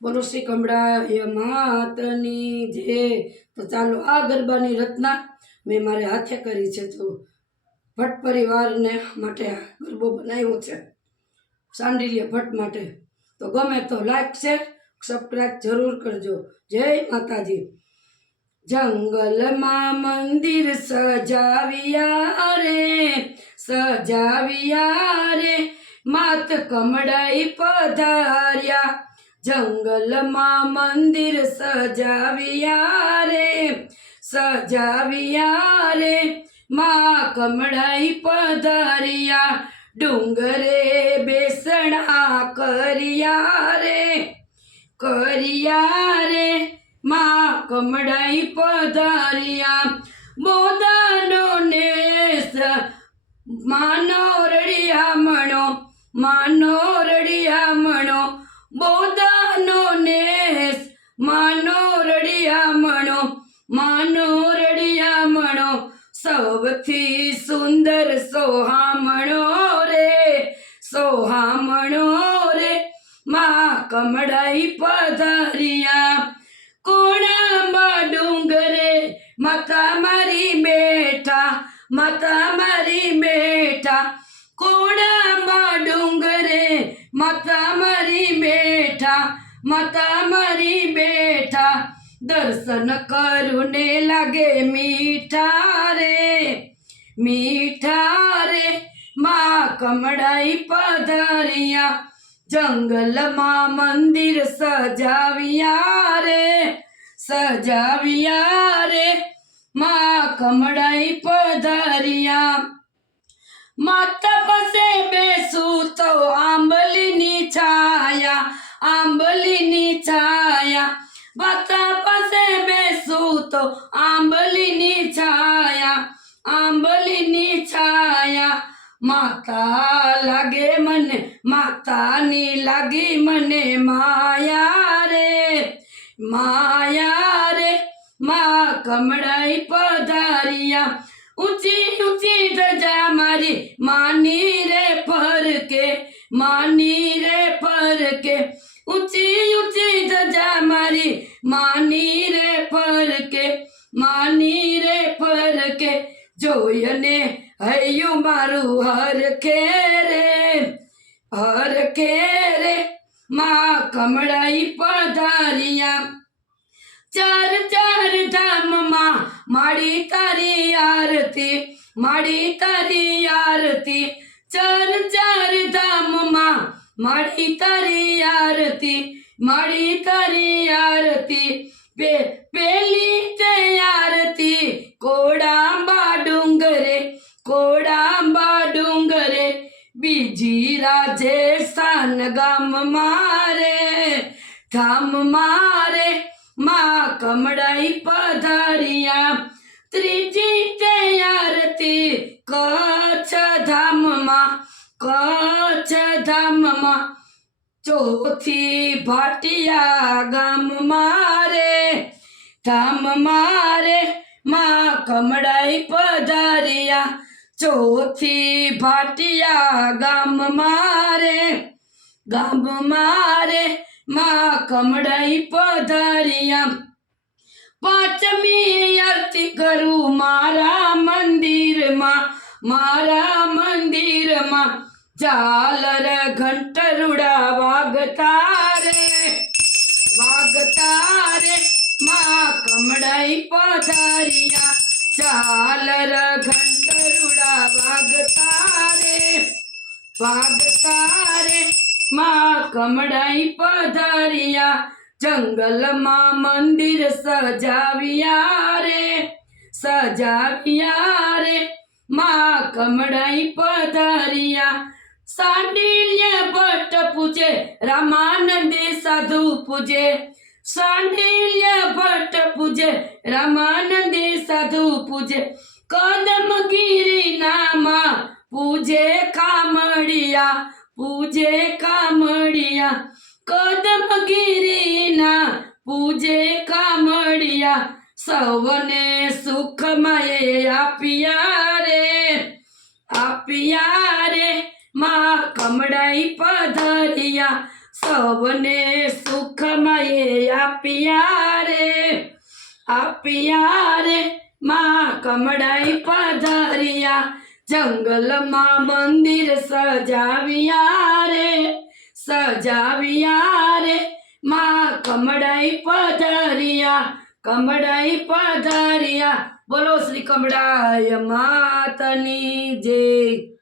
બોલો શ્રી કમળાય માતની જે। તો ચાલો આ ગરબાની રચના મેં મારે હાથે કરી છે। તો ભટ્ટ પરિવારને માટે ગરબો બનાવ્યો છે, સાંડિલ્ય ભટ્ટ માટે। તો ગમે તો લાઈક શેર સબસ્ક્રાઇબ જરૂર કરજો। જય માતાજી। જંગલમાં મંદિર સજાવ્યા રે, સજાવ્યા રે, માત કમળાઈ પધાર્યા। જંગલમાં મંદિર સજાવ્યા રે, સજાવ્યા રે, માં કમળાઈ પધાર્યા। ડુંગરે બેસણા કર્યા રે, કર્યા રે, માં કમળાઈ પધાર્યા। બોદાનો નેસ માનો રળિયામણો, માનો રળિયામણો, બોદાનો નેસ માનો રળિયામણો, માનો રળિયામણો, સૌથી સુંદર સોહામણો રે, સોહામણો રે, માં કમળાઈ પધાર્યા। કોણામાં ડુંગરે માતા મારી બેઠા, માતા મારી બેઠા, કોણામાં ડુંગરે માતા મારી બેઠા, માતા મારી બેઠા। દર્શન કરું ને લાગે મીઠા રે, મીઠા રે, માં કમળાઈ પધાર્યા। જંગલમાં મંદિર સજાવ્યા રે, સજાવ્યા રે, માં કમળાઈ પધાર્યા। માતા પાસે બેસું તો આંબલીની છાયા, આંબલીની છાયા, માતા પાસે બેસું તો આંબલીની છાયા, આંબલીની છાયા। માતા લાગે મને, માતાની લાગી મને માયા રે, માયા રે, માં કમળાઈ પધાર્યા। ઊંચી ઊંચી ધજા મારી માની રે ફરકે, માની રે ફરકે, ઊંચી ઊંચી ધજા મારી માની રે ફરકે, માની રે ફરકે। જોયને હૈયું મારું હરખે રે, હરખે રે, માં કમળાઈ પધાર્યા। ચાર ચાર ધામમાં માડી તારી આરતી, માડી તારી આરતી, ચાર ચાર ધામમાં માડી તારી આરતી, માડી તારી આરતી। પેલી તે આરતી કોડાંબા ડુંગરે, કોડાંબા ડુંગરે, બીજી રાજસ્થાન ગામ મારે, ધામ મારે, માં કમળાઈ પધાર્યા। ત્રીજી તે આરતી કચ્છ ધામમાં, કચ્છ ધામમાં, ચોથી ભાટિયા ગામ મારે, ધામ મારે, માં કમળાઈ પધાર્યા। ચોથી ભાટિયા ગામ મારે, ગામ મારે, માં કમળાઈ પધાર્યા। પાંચમી આરતી કરું મારા મંદિરમાં, મારા મંદિરમાં, ઝાલર ઘંટરુડા વાગતા રે, વાગતા રે, માં કમળાઈ પધાર્યા। ઝાલર ઘંટરુડા વાગતા રે, વાગતા રે, માં કમળાઈ પધાર્યા। જંગલમાં મંદિર સજાવ્યા રે, સજાવ્યા રે, માં કમળાઈ પધાર્યા। સાંડિલ્ય ભટ્ટ પૂજે, રામાનંદી સાધુ પૂજે, સાંડિલ્ય ભટ્ટ પૂજે, રામાનંદી સાધુ પૂજે, કદમગીરી નામાં પૂજે કામળિયા, પૂજે કામળિયા, કદમગીરીના પૂજે કામળિયા। સૌને સુખમય આપ્યા રે, આપ્યા રે, માં કમળાઈ પધાર્યા। સૌને સુખ માએ આપ્યા રે માં કમળાઈ પધાર્યા, જંગલમાં મંદિર સજાવ્યા રે માં કમળાઈ પધાર્યા. બોલો શ્રી કમળાય માતની જય.